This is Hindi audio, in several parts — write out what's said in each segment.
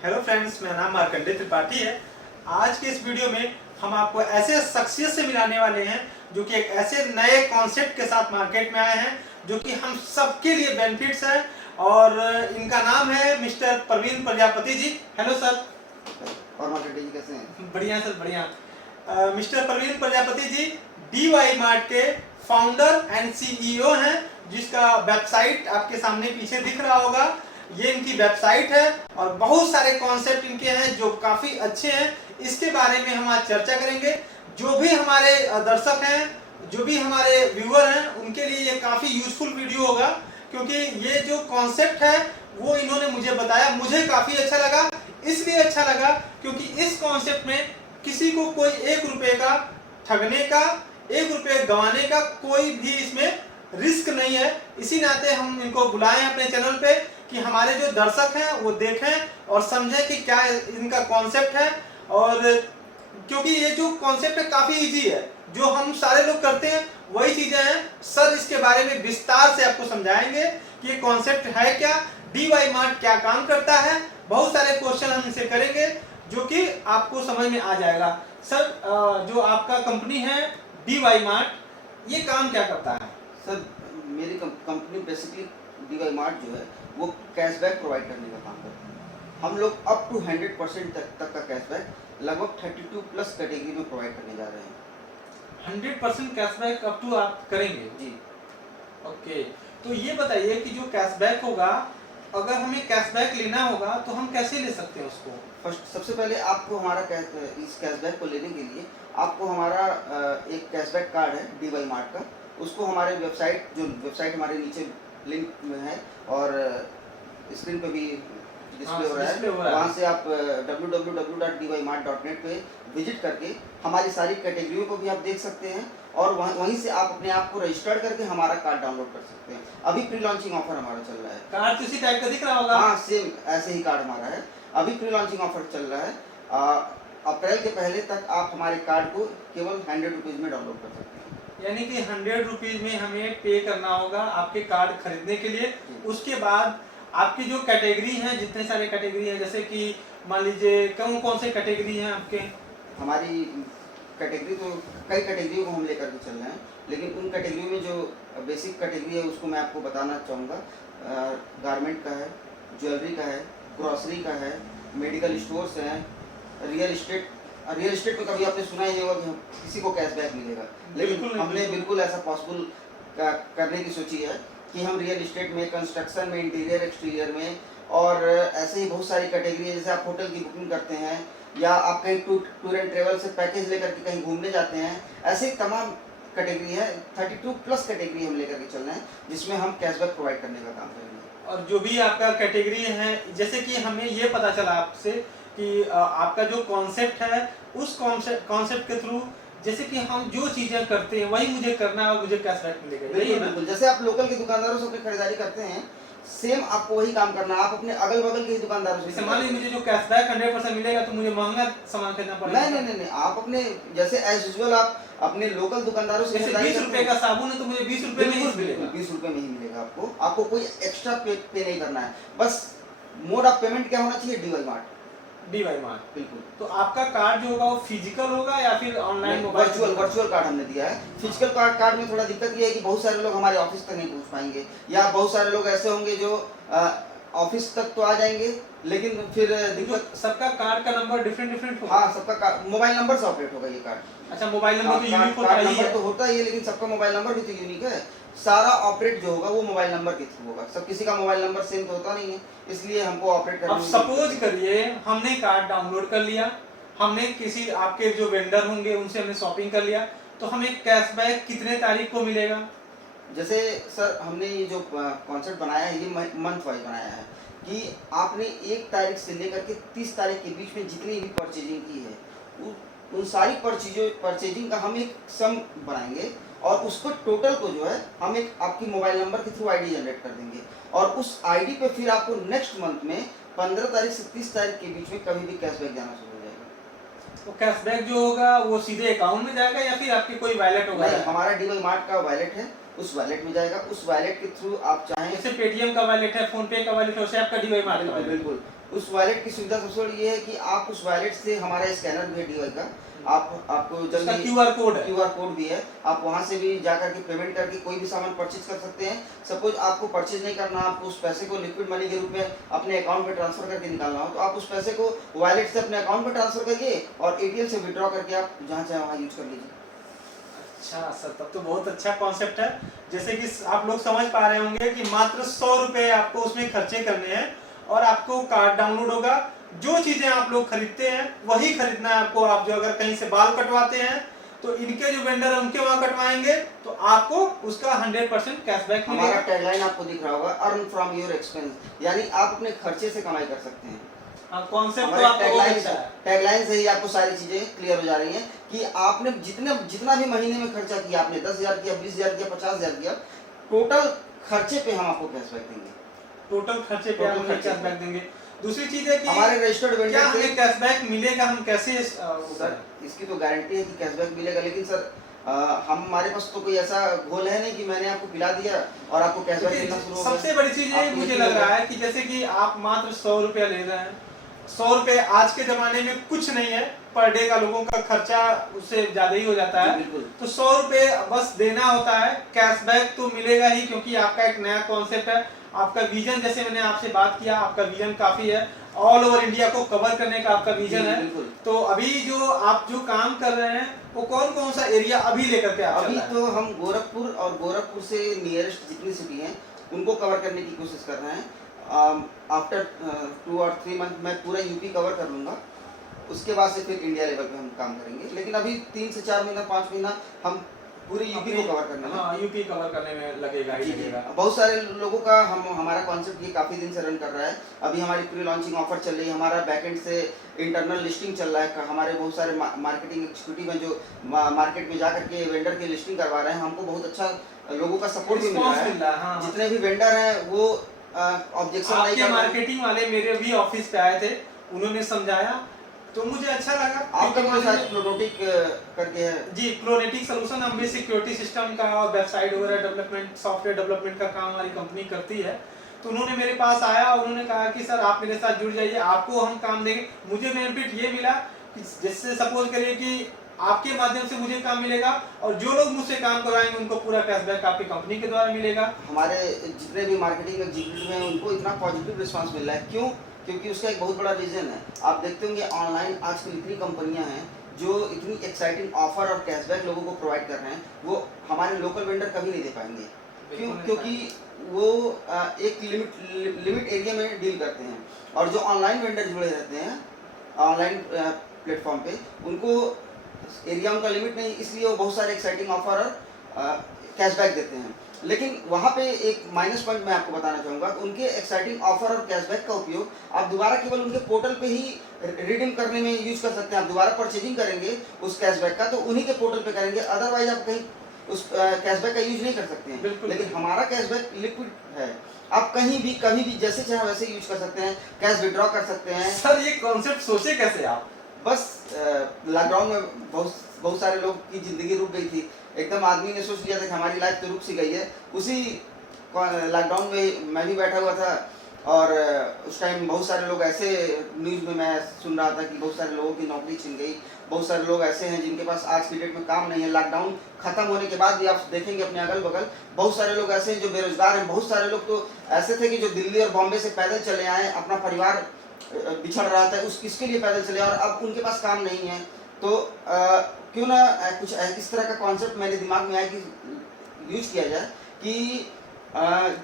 हेलो फ्रेंड्स, मेरा नाम मार्कंडेय त्रिपाठी है। आज के इस वीडियो में हम आपको ऐसे शख्सियत से मिलाने वाले हैं जो कि एक ऐसे नए कॉन्सेप्ट के साथ मार्केट में आए हैं जो कि हम सबके लिए बेनिफिट्स है। और इनका नाम है mister Praveen Prajapati ji. Hello sir. और मार्केटिंग जी कैसे हैं? बढ़िया सर, बढ़िया। Mister Praveen Prajapati ji DY mart के फाउंडर एंड CEO हैं, जिसका वेबसाइट आपके सामने पीछे दिख रहा होगा। ये इनकी वेबसाइट है और बहुत सारे कॉन्सेप्ट इनके हैं जो काफ़ी अच्छे हैं। इसके बारे में हम आज चर्चा करेंगे। जो भी हमारे दर्शक हैं, जो भी हमारे व्यूअर हैं, उनके लिए ये काफ़ी यूजफुल वीडियो होगा, क्योंकि ये जो कॉन्सेप्ट है वो इन्होंने मुझे बताया, मुझे काफ़ी अच्छा लगा। इसलिए अच्छा लगा क्योंकि इस कॉन्सेप्ट में किसी को कोई 1 रुपये का ठगने का, 1 रुपये गंवाने का कोई भी इसमें रिस्क नहीं है। इसी नाते हम इनको बुलाएं अपने चैनल पे कि हमारे जो दर्शक हैं वो देखें और समझें कि क्या इनका कॉन्सेप्ट है। और क्योंकि ये जो कॉन्सेप्ट है काफ़ी इजी है, जो हम सारे लोग करते हैं वही चीज़ें हैं। सर इसके बारे में विस्तार से आपको समझाएंगे कि ये कॉन्सेप्ट है क्या, DY मार्ट क्या काम करता है। बहुत सारे क्वेश्चन हम इनसे करेंगे जो कि आपको समझ में आ जाएगा। सर, जो आपका कंपनी है DY मार्ट, ये काम क्या करता है? सर, मेरी कंपनी बेसिकली DY मार्ट जो है वो कैशबैक प्रोवाइड करने का काम करती है। हम लोग अप टू 100% तक का कैशबैक लगभग 32 प्लस कैटेगरी में प्रोवाइड करने जा रहे हैं। 100% कैशबैक अप टू आप करेंगे जी। ओके। तो ये बताइए कि जो कैशबैक होगा, अगर हमें कैशबैक लेना होगा तो हम कैसे ले सकते हैं उसको? फर्स्ट सबसे पहले आपको हमारा इस कैशबैक को लेने के लिए आपको हमारा एक कैशबैक कार्ड है DY मार्ट का, उसको हमारे वेबसाइट हमारे नीचे लिंक में है और स्क्रीन पे भी डिस्प्ले हो रहा है। वहाँ से आप www.dymart.net पे विजिट करके हमारी सारी कैटेगरियों को भी आप देख सकते हैं और वहीं से आप अपने आप को रजिस्टर्ड करके हमारा कार्ड डाउनलोड कर सकते हैं। अभी प्री लॉन्चिंग ऑफर हमारा चल रहा है। कार्ड तो इसी टाइप का दिख रहा होगा? हाँ, सेम ऐसे ही कार्ड हमारा है। अभी प्री लॉन्चिंग ऑफर चल रहा है। अप्रैल के पहले तक आप हमारे कार्ड को केवल 100 रुपीज़ में डाउनलोड कर सकते हैं। यानी कि 100 रुपीज़ में हमें पे करना होगा आपके कार्ड खरीदने के लिए। उसके बाद आपकी जो कैटेगरी है, जितने सारे कैटेगरी है, जैसे कि मान लीजिए कौन कौन से कैटेगरी हैं आपके? हमारी कैटेगरी तो कई कैटेगरियों को हम लेकर के चल रहे हैं, लेकिन उन कैटेगरी में जो बेसिक कैटेगरी है उसको मैं आपको बताना चाहूँगा। गारमेंट का है, ज्वेलरी का है, ग्रॉसरी का है, मेडिकल स्टोर्स हैं, रियल इस्टेट में कभी आपने सुना ही होगा कि किसी को कैशबैक मिलेगा, लेकिन हमने बिल्कुल ऐसा पॉसिबल करने की सोची है कि हम रियल इस्टेट में, कंस्ट्रक्शन में, इंटीरियर एक्सटीरियर में और ऐसे ही बहुत सारी कैटेगरी है। जैसे आप होटल की बुकिंग करते हैं या आप कहीं टूर एंड ट्रेवल से पैकेज लेकर के कहीं घूमने जाते हैं, ऐसे ही तमाम कैटेगरी है। 32 प्लस कैटेगरी हम लेकर के चल रहे हैं जिसमें हम कैशबैक प्रोवाइड करने का काम करेंगे। और जो भी आपका कैटेगरी है, जैसे कि हमें ये पता चला आपसे कि आपका जो कॉन्सेप्ट है उस कॉन्सेप्ट के थ्रू, जैसे कि हम जो चीज़ें करते हैं वही मुझे करना है और मुझे कैशबैक मिलेगा। बिल्कुल, जैसे आप लोकल के दुकानदारों से अपनी खरीदारी करते हैं, सेम आपको वही काम करना है। आप अपने अगल बगल के दुकानदारों से, मान लीजिए मुझे जो कैशबैक 100% मिलेगा तो मुझे महंगा सामान खरीदना पड़ेगा? नहीं, आप अपने जैसे एज यूजुअल आप अपने लोकल दुकानदारों से जैसे 20 रुपए का साबुन है तो मुझे 20 रुपए में ही मिलेगा। 20 रुपए में ही मिलेगा आपको कोई एक्स्ट्रा पे नहीं करना है। बस मोड ऑफ पेमेंट क्या होना चाहिए? DY mart. बिल्कुल। तो आपका कार्ड जो होगा वो फिजिकल होगा या फिर ऑनलाइन? वर्चुअल कार्ड हमने दिया है। फिजिकल कार्ड में थोड़ा दिक्कत ये है कि बहुत सारे लोग हमारे ऑफिस तक नहीं पहुंच पाएंगे, या बहुत सारे लोग ऐसे होंगे जो ऑफिस तक तो आ जाएंगे लेकिन फिर दिक्कत। सबका कार्ड का नंबर डिफरेंट होगा? हाँ, सबका मोबाइल नंबर से ऑपरेट होगा ये कार्ड। अच्छा, मोबाइल नंबर तो यूनिक होता है? तो होता ही है, लेकिन सबका मोबाइल नंबर भी तो यूनिक है। सारा ऑपरेट जो होगा वो मोबाइल नंबर के थ्रू होगा। सब किसी का मोबाइल नंबर सेम तो होता नहीं है, इसलिए हमको ऑपरेट करना। अब सपोज करिए हमने कार्ड डाउनलोड कर लिया, हमने किसी आपके जो वेंडर होंगे उनसे हमने शॉपिंग कर लिया, तो हमें कैशबैक कितने तारीख को मिलेगा? जैसे सर, हमने ये जो कॉन्सेप्ट बनाया है ये मंथ वाइज बनाया है कि आपने 1 तारीख से लेकर के 30 तारीख के बीच में जितनी भी परचेजिंग की है उन सारी परचेजिंग का हम एक सम बनाएंगे और उसको टोटल को जो है हम एक आपकी मोबाइल नंबर के थ्रू आईडी जनरेट कर देंगे और उस आईडी पे फिर आपको नेक्स्ट मंथ में 15 तारीख से 30 तारीख के बीच में कभी भी कैशबैक जाना शुरू हो जाएगा। तो कैशबैक जो होगा वो सीधे अकाउंट में जाएगा या फिर आपके कोई वैलेट होगा? हमारा DY मार्ट का वैलेट है, उस वैलेट में जाएगा। उस वैलेट के थ्रू आप चाहें, जैसे पेटीएम का वैलेट है, फोन पे का वैलेट है, वैसे आपका DY मार्ट का वैलेट? बिल्कुल उस वॉलेट की सुविधा सबसे बड़ी ये है कि आप उस वॉलेट से, हमारा स्कैनर भी है DY का, आपको उसका जल्दी QR कोड है। QR कोड भी है, आप वहां से भी जा करके पेमेंट करके कोई भी सामान परचेज कर सकते हैं। सपोज आपको परचेज नहीं करना, आपको उस पैसे को लिक्विड मनी के रूप में अपने अकाउंट में ट्रांसफर करके निकालना हो, तो आप उस पैसे को वॉलेट से अपने अकाउंट में ट्रांसफर करिए और ATM से विड्रॉ करके आप जहाँ चाहे वहाँ यूज कर लीजिए। अच्छा सर, तब तो बहुत अच्छा कॉन्सेप्ट है। जैसे कि आप लोग समझ पा रहे होंगे कि मात्र 100 रुपए आपको उसमें खर्चे करने हैं और आपको कार्ड डाउनलोड होगा। जो चीजें आप लोग खरीदते हैं वही खरीदना है आपको। आप जो अगर कहीं से बाल कटवाते हैं तो इनके जो वेंडर है उनके वहां कटवाएंगे तो आपको उसका 100% कैशबैक हमारा मिलेगा। टैगलाइन आपको दिख रहा होगा, अर्न फ्रॉम योर एक्सपेंस, यानी आप अपने खर्चे से कमाई कर सकते हैं। कॉन्सेप्ट तो आपका बहुत अच्छा है। टैगलाइन से ही आपको सारी चीजें क्लियर हो जा रही हैं कि आपने जितना भी महीने में खर्चा किया, आपने 10,000 किया, 20,000 किया, 50,000 किया, टोटल खर्चे पे हम आपको कैशबैक देंगे। टोटल खर्चे पे आप टोटल हमें खर्चे कैशबैक देंगे। दूसरी चीज है कि हमारे रजिस्टर्ड क्या वेंडर हमें कैशबैक मिलेगा, हम कैसे सर इसकी तो गारंटी है कि कैशबैक मिलेगा, लेकिन सर हमारे पास तो कोई ऐसा घोल है नहीं कि मैंने आपको पिला दिया और आपको कैशबैक मिलना शुरू हो गया। सबसे बड़ी चीज ये मुझे लग रहा है कि जैसे कि आप मात्र 100 रुपया ले रहे हैं। 100 रुपए आज के जमाने में कुछ नहीं है, पर डे का लोगों का खर्चा उससे ज्यादा ही हो जाता है। तो 100 रुपए बस देना होता है, कैशबैक तो मिलेगा ही, क्योंकि आपका एक नया कॉन्सेप्ट है। आपका विजन, जैसे मैंने आपसे बात किया, आपका विजन काफी है, ऑल ओवर इंडिया को कवर करने का आपका विजन है। तो अभी जो आप जो काम कर रहे हैं वो कौन कौन सा एरिया अभी लेकर के आप अभी तो हम गोरखपुर और गोरखपुर से नियरेस्ट जितनी सिटी हैं उनको कवर करने की कोशिश कर रहे हैं। आफ्टर 2 और 3 मंथ मैं पूरा यूपी कवर कर लूँगा, उसके बाद से फिर इंडिया लेवल पे हम काम करेंगे। लेकिन अभी 3 से 4 महीना, 5 महीना हम पूरे यूपी को कवर करने में, हाँ, यूपी कवर करने में लगेगा ही लगेगा। बहुत सारे लोगों का हमारा कॉन्सेप्ट ये काफ़ी दिन से रन कर रहा है। अभी हमारी प्री लॉन्चिंग ऑफर चल रही है, हमारा बैकएंड से इंटरनल लिस्टिंग चल रहा है। हमारे बहुत सारे मार्केटिंग एग्जीक्यूटिव हैं जो मार्केट में जा करके वेंडर की लिस्टिंग करवा रहे हैं। हमको बहुत अच्छा लोगों का सपोर्ट भी मिल रहा है। हाँ। जितने भी वेंडर हैं वो ऑब्जेक्शन नहीं कर रहे। मार्केटिंग वाले मेरे भी ऑफिस पे आए थे, उन्होंने समझाया तो मुझे अच्छा लगा। आपका भी शायद क्लोनोटिक करके है जी, क्लोनेटिक सॉल्यूशन, हम भी सिक्योरिटी सिस्टम का और वेबसाइट वगैरह डेवलपमेंट, सॉफ्टवेयर डेवलपमेंट का काम हमारी कंपनी करती है। तो उन्होंने मेरे पास आया और उन्होंने कहा कि सर आप मेरे साथ जुड़ जाइए, आपको हम काम देंगे। मुझे बेनिफिट ये मिला कि जैसे सपोज करिए कि आपके माध्यम से मुझे काम मिलेगा और जो लोग मुझसे काम करवाएंगे उनको पूरा कैशबैक आपकी कंपनी के द्वारा मिलेगा। हमारे जितने भी मार्केटिंग एग्जीक्यूटिव हैं उनको इतना पॉजिटिव रिस्पांस मिल रहा है। क्यों? क्योंकि उसका एक बहुत बड़ा रीजन है। आप देखते होंगे ऑनलाइन आजकल इतनी कंपनियां हैं जो इतनी एक्साइटिंग ऑफर और कैशबैक लोगों को प्रोवाइड कर रहे हैं, वो हमारे लोकल वेंडर कभी नहीं दे पाएंगे। क्यों? क्योंकि वो एक लिमिट एरिया में डील करते हैं, और जो ऑनलाइन वेंडर जुड़े रहते हैं ऑनलाइन प्लेटफॉर्म पे, उनको एरिया उनका लिमिट नहीं, इसलिए वो बहुत सारे एक्साइटिंग ऑफर और कैशबैक देते हैं। लेकिन वहाँ पे एक माइनस पॉइंट मैं आपको बताना चाहूँगा, उनके एक्साइटिंग ऑफर और कैशबैक का उपयोग आप दोबारा केवल उनके पोर्टल पे ही रिडीम करने में यूज कर सकते हैं। आप दोबारा परचेजिंग करेंगे उस कैशबैक का तो उन्हीं के पोर्टल पे करेंगे, अदरवाइज आप कहीं उस कैशबैक का यूज नहीं कर सकते हैं। लेकिन हमारा कैशबैक लिक्विड है, आप कहीं भी कभी भी जैसे चाहे वैसे यूज कर सकते हैं, कैश विड्रॉ कर सकते हैं। सर ये कॉन्सेप्ट सोचे कैसे आप? बस लॉकडाउन में बहुत सारे लोग की जिंदगी रुक गई थी, एकदम आदमी ने सोच लिया था कि हमारी लाइफ तो रुक सी गई है। उसी लॉकडाउन में मैं भी बैठा हुआ था और उस टाइम बहुत सारे लोग ऐसे न्यूज़ में मैं सुन रहा था कि बहुत सारे लोगों की नौकरी छिन गई। बहुत सारे लोग ऐसे हैं जिनके पास आज की डेट में काम नहीं है। लॉकडाउन खत्म होने के बाद भी आप देखेंगे अपने अगल बगल बहुत सारे लोग ऐसे हैं जो बेरोजगार हैं। बहुत सारे लोग तो ऐसे थे कि जो दिल्ली और बॉम्बे से पैदल चले आए, अपना परिवार बिछड़ रहा था उस किसके लिए पैदल चले, और अब उनके पास काम नहीं है। तो क्यों ना कुछ इस तरह का कॉन्सेप्ट मेरे दिमाग में आया कि यूज किया जाए कि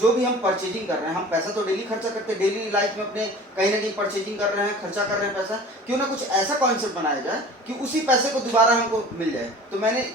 जो भी हम परचेजिंग कर रहे हैं, हम पैसा तो डेली खर्चा करते हैं, डेली लाइफ में अपने कहीं ना कहीं परचेजिंग कर रहे हैं, खर्चा कर रहे हैं पैसा, क्यों ना कुछ ऐसा कॉन्सेप्ट बनाया जाए कि उसी पैसे को दोबारा हमको मिल जाए। तो मैंने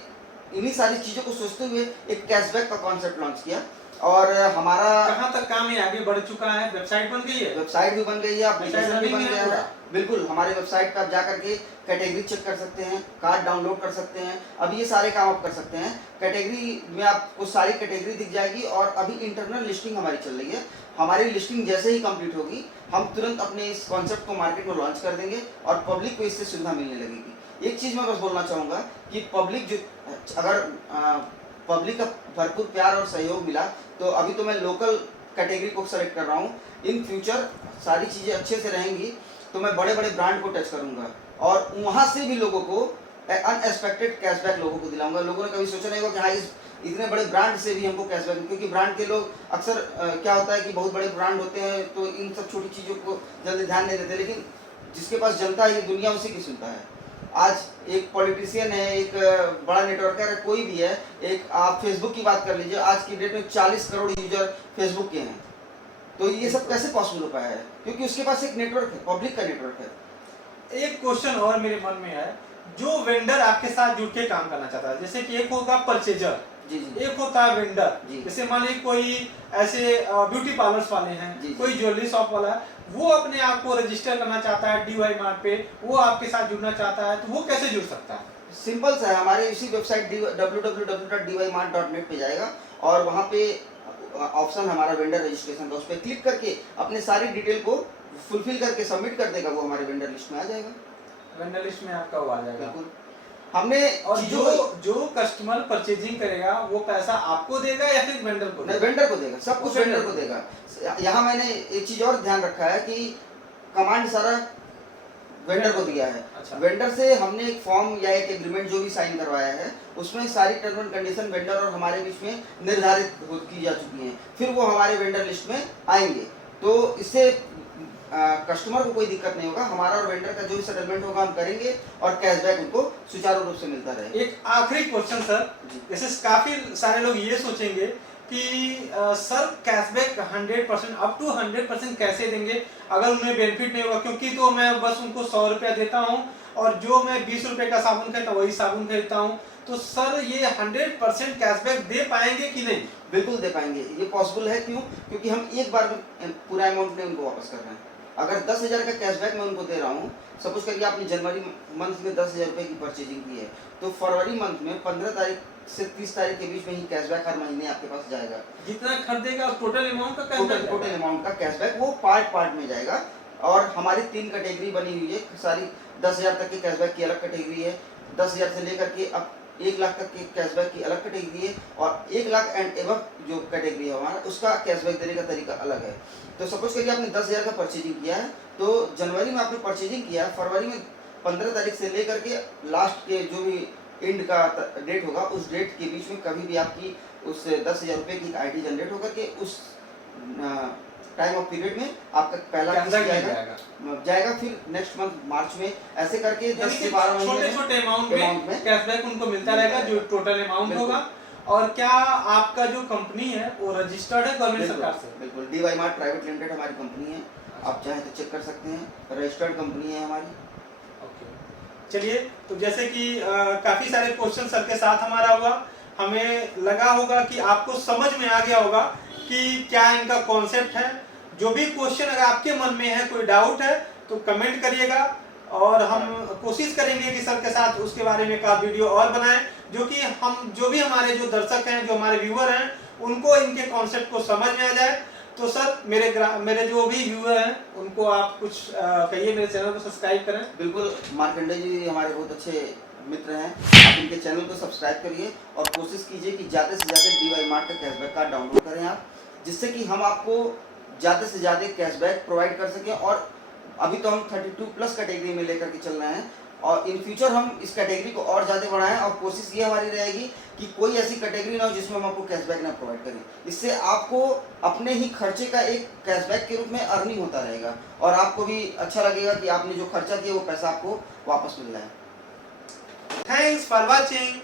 इन्हीं सारी चीज़ों को सोचते हुए एक कैशबैक का कॉन्सेप्ट लॉन्च किया। और हमारा कहाँ तक काम है, आगे बढ़ चुका है? वेबसाइट बन गई है? वेबसाइट भी बन गई है, एप्लीकेशन भी बन गया है। बिल्कुल, हमारे वेबसाइट पर आप जा करके कैटेगरी चेक कर सकते हैं, कार्ड डाउनलोड कर सकते हैं, अभी ये सारे काम आप कर सकते हैं। कैटेगरी में आपको सारी कैटेगरी दिख जाएगी और अभी इंटरनल लिस्टिंग हमारी चल रही है। हमारी लिस्टिंग जैसे ही कंप्लीट होगी हम तुरंत अपने इस कॉन्सेप्ट को मार्केट में लॉन्च कर देंगे और पब्लिक को इससे सुविधा मिलने लगेगी। एक चीज़ मैं बस बोलना चाहूँगा कि पब्लिक जो अगर पब्लिक का भरपूर प्यार और सहयोग मिला तो अभी तो मैं लोकल कैटेगरी को सेलेक्ट कर रहा हूँ। इन फ्यूचर सारी चीज़ें अच्छे से रहेंगी तो मैं बड़े बड़े ब्रांड को टच करूंगा और वहाँ से भी लोगों को अनएक्सपेक्टेड कैशबैक लोगों को दिलाऊंगा। लोगों ने कभी सोचा नहीं होगा कि हाँ इस इतने बड़े ब्रांड से भी हमको कैशबैक, क्योंकि ब्रांड के लोग अक्सर क्या होता है कि बहुत बड़े ब्रांड होते हैं तो इन सब छोटी चीज़ों को जल्दी ध्यान नहीं देते, लेकिन जिसके पास जनता है ये दुनिया उसी की सुनता है। आज एक पॉलिटिशियन है, एक बड़ा नेटवर्कर है, कोई भी है, एक आप फेसबुक की बात कर लीजिए, आज की डेट में 40 करोड़ यूजर फेसबुक के हैं। तो ये सब कैसे पॉसिबल हो पाया है? क्योंकि उसके पास एक नेटवर्क है, पब्लिक का नेटवर्क है। एक क्वेश्चन और मेरे मन में है, जो वेंडर आपके साथ जुड़ के काम करना चाहता है, जैसे कि एक होगा परचेजर, जी जी एक होता है वेंडर। जी। जैसे मान लीजिए कोई ऐसे ब्यूटी पार्लर्स वाले हैं, जी। कोई ज्वेलरी शॉप वाला है, वो अपने आप को रजिस्टर करना चाहता है DY मार्ट पे, वो आपके साथ जुड़ना चाहता है, तो वो कैसे जुड़ सकता है? सिंपल सा है, हमारे इसी वेबसाइट www.dymart.net पे जाएगा और वहाँ पे ऑप्शन हमारा वेंडर रजिस्ट्रेशन का, उस पर क्लिक करके अपने सारी डिटेल को फुलफिल करके सबमिट कर देगा, वो हमारे वेंडर लिस्ट में आ जाएगा। वेंडर लिस्ट में आपका वो आ जाएगा। बिल्कुल। हमने और जो कस्टमर परचेजिंग करेगा वो पैसा आपको देगा या फिर वेंडर को नहीं, देगा? वेंडर को देगा, सब कुछ वेंडर को देगा। यहाँ मैंने एक चीज और ध्यान रखा है कि कमांड सारा वेंडर को दिया है। अच्छा। वेंडर से हमने एक फॉर्म या एक एग्रीमेंट जो भी साइन करवाया है, उसमें सारी टर्म एंड कंडीशन वेंडर और हमारे बीच में निर्धारित की जा चुकी हैं, फिर वो हमारे वेंडर लिस्ट में आएंगे। तो इससे कस्टमर को कोई दिक्कत नहीं होगा, हमारा और वेंडर का जो भी सेटलमेंट होगा हम करेंगे और कैशबैक उनको सुचारू रूप से मिलता रहे। एक आखिरी क्वेश्चन सर, जैसे काफी सारे लोग ये सोचेंगे कि सर कैशबैक 100% अप टू 100% कैसे देंगे अगर उन्हें बेनिफिट नहीं होगा, क्योंकि तो मैं बस उनको 100 रुपया देता हूँ और जो मैं 20 रुपए का साबुन खरीदता हूँ वही साबुन खरीदता हूँ, तो सर ये 100% कैशबैक दे पाएंगे कि नहीं? बिल्कुल दे पाएंगे, ये पॉसिबल है। क्यों? क्योंकि हम एक बार में पूरा अमाउंट में उनको वापस कर रहे हैं। अगर 10,000 का कैशबैक मैं उनको दे रहा हूँ, सपोज करिए आपने जनवरी मंथ में 10,000 रुपये की परचेजिंग की है, तो फरवरी मंथ में 15 तारीख से 30 तारीख के बीच में ही कैशबैक हर महीने आपके पास जाएगा। जितना खरीदेगा टोटल अमाउंट का कैशबैक, टोटल अमाउंट का कैशबैक वो पार्ट में जाएगा। और हमारी 3 कैटेगरी बनी हुई है, सारी 10,000 तक के कैशबैक की अलग कैटेगरी है, 10,000 से लेकर के अब 1 लाख तक के कैशबैक की अलग कैटेगरी है, और 1 लाख एंड एबव जो कैटेगरी है हमारा, उसका कैशबैक देने का तरीका अलग है। तो सपोज करिए आपने 10,000 का परचेजिंग किया है, तो जनवरी में आपने परचेजिंग किया है, फरवरी में 15 तारीख से लेकर के लास्ट के जो भी एंड का डेट होगा, उस डेट के बीच में कभी भी आपकी उस 10,000 रुपये की आईडी जनरेट होकर के उस टाइम ऑफ पीरियड में आपका पहला जाएगा, फिर नेक्स्ट मंथ मार्च में, ऐसे करके 10 से 12 छोटे अमाउंट में कैशबैक उनको मिलता रहेगा जो टोटल अमाउंट होगा। और क्या आपका जो कंपनी है वो रजिस्टर्ड है गवर्नमेंट सरकार से? बिल्कुल, DY मार्ट प्राइवेट लिमिटेड हमारी कंपनी है, आप चाहें तो चेक कर सकते हैं, रजिस्टर्ड कंपनी है हमारी। चलिए, तो जैसे कि काफी सारे क्वेश्चन सर के साथ हमारा हुआ, हमें लगा होगा कि आपको समझ में आ गया होगा कि क्या इनका कॉन्सेप्ट है। जो भी क्वेश्चन अगर आपके मन में है, कोई डाउट है, तो कमेंट करिएगा और हम कोशिश करेंगे कि सर के साथ उसके बारे में का वीडियो और बनाएं, जो कि हम जो भी हमारे जो दर्शक हैं, जो हमारे व्यूअर हैं, उनको इनके कॉन्सेप्ट को समझ में आ जाए। तो सर मेरे जो भी व्यूअर हैं उनको आप कुछ कहिए, मेरे चैनल को सब्सक्राइब करें। बिल्कुल, मार्कंडेय जी हमारे बहुत अच्छे मित्र हैं, आप इनके चैनल को सब्सक्राइब करिए और कोशिश कीजिए कि ज़्यादा से ज़्यादा DY मार्ट का कैशबैक कार्ड डाउनलोड करें आप, जिससे कि हम आपको ज़्यादा से ज़्यादा कैशबैक प्रोवाइड कर सकें। और अभी तो हम 32+ कैटेगरी में लेकर के चल रहे हैं और इन फ्यूचर हम इस कैटेगरी को और ज़्यादा बढ़ाएं, और कोशिश ये हमारी रहेगी कि कोई ऐसी कैटेगरी ना हो जिसमें हम आपको कैशबैक ना प्रोवाइड करें। इससे आपको अपने ही खर्चे का एक कैशबैक के रूप में अर्निंग होता रहेगा और आपको भी अच्छा लगेगा कि आपने जो खर्चा किया वो पैसा आपको वापस मिल रहा है। Thanks for watching.